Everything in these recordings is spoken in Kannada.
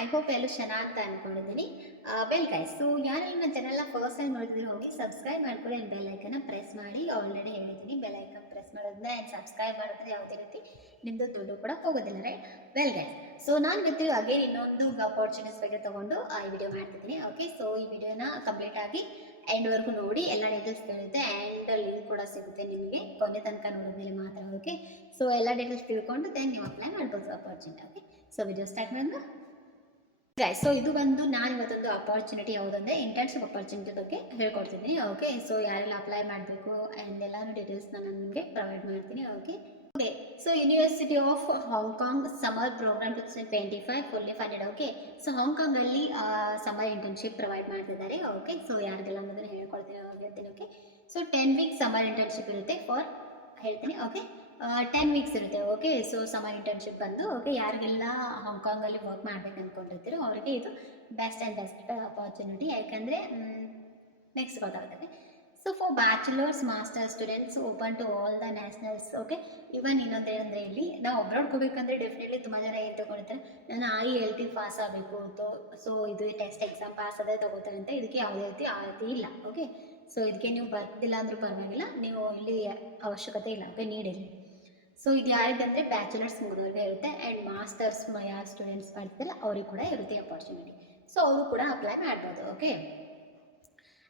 ಐ ಹೋಪ್ ಎಲ್ಲರೂ ಚೆನ್ನಾಗಿ ಅಂತ ಅನ್ಕೊಂಡಿದ್ದೀನಿ. ವೆಲ್ ಗೈಸ್, ಸೊ ಯಾರೆಲ್ಲ ನನ್ನ ಚಾನಲ್ನ ಫಸ್ಟ್ ಟೈಮ್ ನೋಡಿದ್ರೆ ಹೋಗಿ ಸಬ್ಸ್ಕ್ರೈಬ್ ಮಾಡ್ಕೊಳ್ಳಿ ಆ್ಯಂಡ್ ಬೆಲ್ ಐಕನ್ನ ಪ್ರೆಸ್ ಮಾಡಿ. ಆಲ್ರೆಡಿ ಹೇಳಿದ್ದೀನಿ, ಬೆಲ್ ಐಕನ್ ಪ್ರೆಸ್ ಮಾಡೋದನ್ನ ಆ್ಯಂಡ್ ಸಬ್ಸ್ಕ್ರೈಬ್ ಮಾಡಿದ್ರೆ ಯಾವುದೇ ರೀತಿ ನಿಮ್ಮದು ದುಡ್ಡು ಕೂಡ ಹೋಗೋದಿಲ್ಲ ರೈಟ್. ವೆಲ್ ಗೈಸ್, ಸೊ ನಾನು ವಿತ್ ಅಗೇನ್ ಇನ್ನೊಂದು ಅಪಾರ್ಚುನಿಟೀಸ್ ಬಗ್ಗೆ ತೊಗೊಂಡು ಈ ವಿಡಿಯೋ ಮಾಡ್ತಿದ್ದೀನಿ. ಓಕೆ, ಸೊ ಈ ವಿಡಿಯೋನ ಕಂಪ್ಲೀಟ್ ಆಗಿ ಎಂಡ್ವರೆಗೂ ನೋಡಿ, ಎಲ್ಲ ಡೀಟೇಲ್ಸ್ ಕೇಳುತ್ತೆ ಆ್ಯಂಡ್ ಲಿಂಕ್ ಕೂಡ ಸಿಗುತ್ತೆ ನಿಮಗೆ ಕೊನೆ ತನಕ ನೋಡಿದ್ಮೇಲೆ ಮಾತ್ರ. ಓಕೆ, ಸೊ ಎಲ್ಲ ಡೀಟೇಲ್ಸ್ ತಿಳ್ಕೊಂಡು ದೆನ್ ನೀವು ಅಪ್ಲೈ ಮಾಡ್ಬೋದು opportunity. Okay, so video start ಮಾಡೋಣ ಗೈಸ್. ಸೊ ಇದು ಬಂದು ನಾನು ಇವತ್ತೊಂದು ಅಪಾರ್ಚುನಿಟಿ ಯಾವುದಂದ್ರೆ ಇಂಟರ್ನ್ಶಿಪ್ ಅಪಾರ್ಚುನಿಟಿ ಬಗ್ಗೆ ಹೇಳ್ಕೊಡ್ತಿದ್ದೀನಿ. ಓಕೆ, ಸೊ ಯಾರೆಲ್ಲ ಅಪ್ಲೈ ಮಾಡಬೇಕು ಆ್ಯಂಡ್ ಎಲ್ಲಾನು ಡೀಟೇಲ್ಸ್ ನಾನು ನಿಮಗೆ ಪ್ರೊವೈಡ್ ಮಾಡ್ತೀನಿ. Okay okay, so university of Hong Kong summer programme 2025 fully funded. Okay, so ಹಾಂಗ್ಕಾಂಗಲ್ಲಿ ಸಮ್ಮರ್ ಇಂಟರ್ನ್ಶಿಪ್ ಪ್ರೊವೈಡ್ ಮಾಡ್ತಿದ್ದಾರೆ. ಓಕೆ, ಸೊ ಯಾರಿಗೆಲ್ಲ ಅನ್ನೋದನ್ನು ಹೇಳ್ಕೊಡ್ತೀನಿ. Okay, so 10 weeks summer internship ಇರುತ್ತೆ ಫಾರ್ ಹೇಳ್ತೀನಿ. ಓಕೆ, 10 ವೀಕ್ಸ್ ಇರುತ್ತೆ. ಓಕೆ, ಸೊ ಸಮ್ಮರ್ ಇಂಟರ್ನ್ಶಿಪ್ ಬಂದು ಓಕೆ ಯಾರಿಗೆಲ್ಲ ಹಾಂಗ್ಕಾಂಗಲ್ಲಿ ವರ್ಕ್ ಮಾಡ್ಬೇಕು ಅಂದ್ಕೊಂಡಿರ್ತೀರೋ ಅವರಿಗೆ ಇದು ಬೆಸ್ಟ್ ಆ್ಯಂಡ್ ಬೆಸ್ಟ್ ಅಪಾರ್ಚುನಿಟಿ. ಯಾಕಂದರೆ ನೆಕ್ಸ್ಟ್ ಗೊತ್ತಾಗುತ್ತೆ. So for bachelors masters students open to all the nationals. Okay, even ಇನ್ನೊಂದು ಏನಂದರೆ ಇಲ್ಲಿ ನಾವು ಅಬ್ರಾಡ್ಗೆ ಹೋಗ್ಬೇಕಂದ್ರೆ ಡೆಫಿನೆಟ್ಲಿ ತುಂಬ ಜನ ಏನು ತೊಗೊಳ್ತಾರೆ, ನಾನು IELTS ಪಾಸ್ ಆಗಬೇಕು, ಸೊ ಇದು ಟೆಸ್ಟ್ ಎಕ್ಸಾಮ್ ಪಾಸ್ ಅದೇ ತೊಗೋತಾರೆ ಅಂತ. ಇದಕ್ಕೆ ಯಾವುದೇ ರೀತಿ ಆ ರೀತಿ ಇಲ್ಲ. ಓಕೆ, ಸೊ ಇದಕ್ಕೆ ನೀವು ಬರ್ತಿಲ್ಲ ಅಂದ್ರೂ ಪರವಾಗಿಲ್ಲ, ನೀವು ಇಲ್ಲಿ ಅವಶ್ಯಕತೆ ಇಲ್ಲ. ಓಕೆ, ನೀಡಿಲ್ಲ. ಸೊ ಇದು ಯಾರಿಗಂದರೆ ಬ್ಯಾಚುಲರ್ಸ್ ಮುಗಿದವ್ರಿಗೆ ಇರುತ್ತೆ ಆ್ಯಂಡ್ ಮಾಸ್ಟರ್ಸ್ ಯಾರು ಸ್ಟೂಡೆಂಟ್ಸ್ ಮಾಡ್ತಾರೆ ಅವ್ರಿಗೆ ಕೂಡ ಇರುತ್ತೆ ಅಪಾರ್ಚುನಿಟಿ. ಸೊ ಅವರು ಕೂಡ ಅಪ್ಲೈ ಮಾಡ್ಬೋದು. Okay,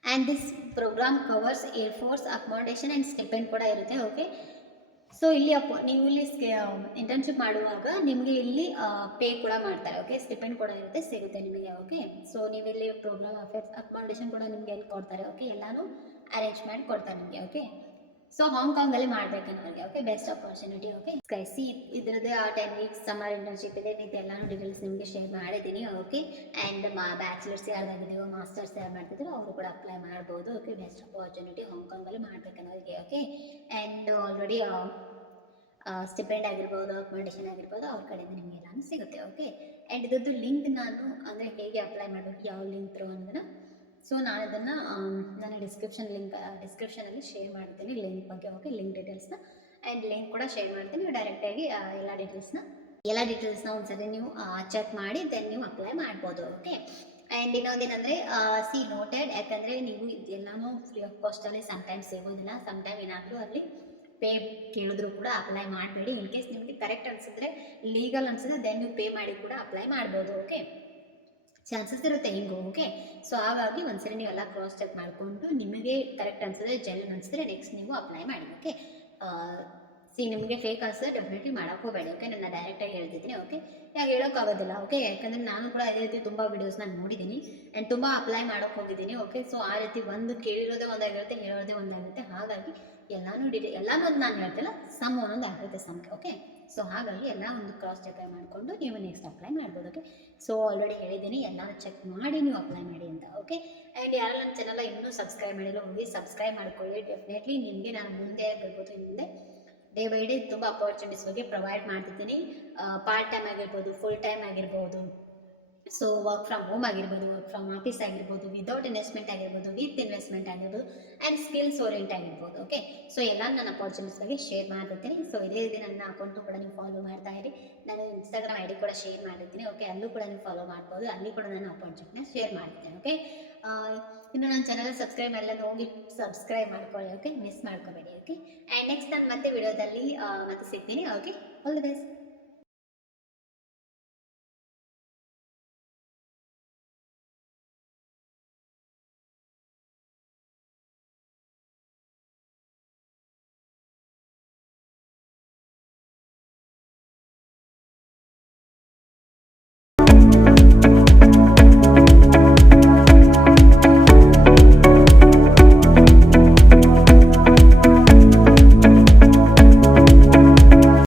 and this programme covers air force accommodation and stipend ಕೂಡ ಇರುತ್ತೆ. ಓಕೆ, ಸೊ ಇಲ್ಲಿ ನೀವು ಇಲ್ಲಿ ಇಂಟರ್ನ್ಶಿಪ್ ಮಾಡುವಾಗ ನಿಮಗೆ ಇಲ್ಲಿ ಪೇ ಕೂಡ ಮಾಡ್ತಾರೆ. ಓಕೆ, ಸ್ಟಿಪೆಂಡ್ ಕೂಡ ಇರುತ್ತೆ, ಸಿಗುತ್ತೆ ನಿಮಗೆ. ಓಕೆ, ಸೊ ನೀವು ಇಲ್ಲಿ ಪ್ರೋಗ್ರಾಮ್ ಅಫೇರ್ಸ್ ಅಕಾಮಡೇಷನ್ ಕೂಡ ನಿಮಗೆ ಎಲ್ಲಿ ಕೊಡ್ತಾರೆ. ಓಕೆ, ಎಲ್ಲನೂ ಅರೇಂಜ್ ಮಾಡಿ ಕೊಡ್ತಾರೆ ನಿಮಗೆ. ಓಕೆ, ಸೊ ಹಾಂಗ್ಕಾಂಗಲ್ಲಿ ಮಾಡ್ಬೇಕನ್ನೋರಿಗೆ okay best opportunity. Okay see ಇದರದ್ದೇ 10 ವೀಕ್ಸ್ ಸಮ್ಮರ್ ಇಂಟರ್ನ್ಶಿಪ್ ಇದೆ. ಇದೆಲ್ಲನೂ ಡೀಟೇಲ್ಸ್ ನಿಮಗೆ ಶೇರ್ ಮಾಡಿದ್ದೀನಿ. ಓಕೆ, ಆ್ಯಂಡ್ ಬ್ಯಾಚುಲರ್ಸ್ ಯಾರ್ದಾಗಿದೆಯೋ ಮಾಸ್ಟರ್ಸ್ ಯಾರು ಮಾಡ್ತಿದ್ರು ಅವರು ಕೂಡ ಅಪ್ಲೈ ಮಾಡ್ಬೋದು. ಓಕೆ, ಬೆಸ್ಟ್ ಅಪಾರ್ಚುನಿಟಿ ಹಾಂಗ್ಕಾಂಗಲ್ಲಿ ಮಾಡ್ಬೇಕನ್ನೋರಿಗೆ. ಓಕೆ, ಆ್ಯಂಡ್ ಆಲ್ರೆಡಿ ಸ್ಟಿಪೆಂಡ್ ಆಗಿರ್ಬೋದು, ಅಕಾಮಡೇಷನ್ ಆಗಿರ್ಬೋದು, ಅವ್ರ ಕಡೆಯಿಂದ ನಿಮಗೆ ಎಲ್ಲನೂ ಸಿಗುತ್ತೆ. ಓಕೆ, ಆ್ಯಂಡ್ ಇದ್ರದ್ದು ಲಿಂಕ್ ನಾನು ಅಂದರೆ ಹೇಗೆ ಅಪ್ಲೈ ಮಾಡಬೇಕು, ಯಾವ ಲಿಂಕ್ ಥ್ರೂ ಅನ್ನೋದನ್ನು ಸೊ ನಾನು ಅದನ್ನು ನಾನು ಡಿಸ್ಕ್ರಿಪ್ಷನಲ್ಲಿ ಶೇರ್ ಮಾಡ್ತೀನಿ ಲಿಂಕ್ ಬಗ್ಗೆ. ಓಕೆ, ಲಿಂಕ್ ಡೀಟೇಲ್ಸ್ನ ಆ್ಯಂಡ್ ಲಿಂಕ್ ಕೂಡ ಶೇರ್ ಮಾಡ್ತೀನಿ. ನೀವು ಡೈರೆಕ್ಟಾಗಿ ಎಲ್ಲ ಡೀಟೇಲ್ಸ್ನ ಒಂದ್ಸರಿ ನೀವು ಚೆಕ್ ಮಾಡಿ ದೆನ್ ನೀವು ಅಪ್ಲೈ ಮಾಡ್ಬೋದು. ಓಕೆ, ಆ್ಯಂಡ್ ಇನ್ನೊಂದೇನೆಂದರೆ ನೋಟೆಡ್, ಯಾಕಂದರೆ ನೀವು ಇದೆಲ್ಲನೂ ಫ್ರೀ ಆಫ್ ಕಾಸ್ಟಲ್ಲಿ ಸಮ್ಟೈಮ್ಸ್ ಸಿಗೋದಿಲ್ಲ. ಸಮ್ಟೈಮ್ ಏನಾದರೂ ಅಲ್ಲಿ ಪೇ ಕೇಳಿದ್ರು ಕೂಡ ಅಪ್ಲೈ ಮಾಡಬೇಡಿ. ಇನ್ ಕೇಸ್ ನಿಮಗೆ ಕರೆಕ್ಟ್ ಅನಿಸಿದ್ರೆ, ಲೀಗಲ್ ಅನಿಸಿದ್ರೆ ದೆನ್ ನೀವು ಪೇ ಮಾಡಿ ಕೂಡ ಅಪ್ಲೈ ಮಾಡ್ಬೋದು. ಓಕೆ, ಚಾನ್ಸಸ್ ಇರುತ್ತೆ ಹಿಂಗೂ. ಓಕೆ, ಸೊ ಹಾಗಾಗಿ ಒಂದ್ಸರಿ ನೀವೆಲ್ಲ ಕ್ರಾಸ್ ಚೆಕ್ ಮಾಡಿಕೊಂಡು ನಿಮಗೆ ಕರೆಕ್ಟ್ ಅನಿಸಿದ್ರೆ, ಜೆನ್ಯೂನ್ ಅನಿಸಿದ್ರೆ ನೆಕ್ಸ್ಟ್ ನೀವು ಅಪ್ಲೈ ಮಾಡಿ. ಓಕೆ, ನಿಮಗೆ ಫೇಕ್ ಅನಿಸಿದ್ರೆ ಡೆಫಿನೆಟ್ಲಿ ಮಾಡೋಕ್ಕೆ ಹೋಗಬೇಡಿ. ಓಕೆ, ನಾನು ಡೈರೆಕ್ಟಾಗಿ ಹೇಳ್ತಿದ್ದೀನಿ. ಓಕೆ, ಯಾಕೆ ಹೇಳೋಕ್ಕಾಗೋದಿಲ್ಲ. ಓಕೆ, ಯಾಕಂದರೆ ನಾನು ಕೂಡ ಅದೇ ರೀತಿ ತುಂಬ ವೀಡಿಯೋಸ್ನ ನೋಡಿದ್ದೀನಿ ಆ್ಯಂಡ್ ತುಂಬ ಅಪ್ಲೈ ಮಾಡೋಕ್ಕೆ ಹೋಗಿದ್ದೀನಿ. ಓಕೆ, ಸೊ ಆ ರೀತಿ ಒಂದು ಕೇಳಿರೋದೇ ಒಂದಾಗಿರುತ್ತೆ, ಹೇಳೋದೇ ಒಂದಾಗುತ್ತೆ. ಹಾಗಾಗಿ ಎಲ್ಲನೂ ನಾನು ಹೇಳ್ತಿಲ್ಲ, ಸಮ್ ಒಂದೊಂದು ಆಗಿರುತ್ತೆ ಸಮ್ಗೆ. ಓಕೆ, ಸೊ ಹಾಗಾಗಿ ಎಲ್ಲ ಒಂದು ಕ್ರಾಸ್ ಚೆಕ್ ಮಾಡಿಕೊಂಡು ನೀವು ನೆಕ್ಸ್ಟ್ ಅಪ್ಲೈ ಮಾಡ್ಬೋದು. ಓಕೆ, ಸೊ ಆಲ್ರೆಡಿ ಹೇಳಿದ್ದೀನಿ, ಎಲ್ಲನೂ ಚೆಕ್ ಮಾಡಿ ನೀವು ಅಪ್ಲೈ ಮಾಡಿ ಅಂತ. ಓಕೆ, ಆ್ಯಂಡ್ ಯಾರು ನನ್ನ ಚಾನಲ್ ಇನ್ನೂ ಸಬ್ಸ್ಕ್ರೈಬ್ ಮಾಡಿಲ್ಲ ಹೋಗಿ ಸಬ್ಸ್ಕ್ರೈಬ್ ಮಾಡ್ಕೊಳ್ಳಿ. ಡೆಫಿನೆಟ್ಲಿ ನಿಮಗೆ ನಾನು ಮುಂದೆ ಆಗಿರ್ಬೋದು, ಮುಂದೆ ಡೇ ಬೈ ಡೇ ತುಂಬ ಅಪಾರ್ಚುನಿಟೀಸ್ ಬಗ್ಗೆ ಪ್ರೊವೈಡ್ ಮಾಡ್ತಿದ್ದೀನಿ. ಪಾರ್ಟ್ ಟೈಮ್ ಆಗಿರ್ಬೋದು, ಫುಲ್ ಟೈಮ್ ಆಗಿರ್ಬೋದು, ಸೊ ವರ್ಕ್ ಫ್ರಮ್ ಹೋಮ್ ಆಗಿರ್ಬೋದು, ವರ್ಕ್ ಫ್ರಮ್ ಆಫೀಸ್ ಆಗಿರ್ಬೋದು, ವಿದೌಟ್ ಇನ್ವೆಸ್ಟ್ಮೆಂಟ್ ಆಗಿರ್ಬೋದು, ವಿತ್ ಇನ್ವೆಸ್ಟ್ಮೆಂಟ್ ಆಗಿರ್ಬೋದು, ಆ್ಯಂಡ್ ಸ್ಕಿಲ್ಸ್ ಓರಿಯೆಂಟ್ ಆಗಿರ್ಬೋದು. ಓಕೆ, ಸೊ ಎಲ್ಲ ನನ್ನ ಅಪಾರ್ಚುನಿಟೀಸ್ ಬಗ್ಗೆ ಶೇರ್ ಮಾಡಿರ್ತೀನಿ. ಸೊ ಇದೇ ರೀತಿ ನನ್ನ ಅಕೌಂಟು ಕೂಡ ನೀವು ಫಾಲೋ ಮಾಡ್ತಾ ಇರಿ. ನಾನು ಇನ್ಸ್ಟಾಗ್ರಾಮ್ ID ಕೂಡ ಶೇರ್ ಮಾಡಿರ್ತೀನಿ. ಓಕೆ, ಅಲ್ಲೂ ಕೂಡ ನೀವು ಫಾಲೋ ಮಾಡ್ಬೋದು, ಅಲ್ಲಿ ಕೂಡ ನನ್ನ ಅಪಾರ್ಚುನಿಟಿನ ಶೇರ್ ಮಾಡ್ತೀನಿ. ಓಕೆ, ಇನ್ನು ನನ್ನ ಚಾನಲ್ ಸಬ್ಸ್ಕ್ರೈಬ್ ಎಲ್ಲ ಹೋಗಿ ಸಬ್ಸ್ಕ್ರೈಬ್ ಮಾಡ್ಕೊಳ್ಳಿ. ಓಕೆ, ಮಿಸ್ ಮಾಡ್ಕೋಬೇಡಿ. ಓಕೆ, ಆ್ಯಂಡ್ ನೆಕ್ಸ್ಟ್ ನಾನು ಮತ್ತೆ ವಿಡಿಯೋದಲ್ಲಿ ಮತ್ತೆ ಸಿಗ್ತೀನಿ. Okay, all the best.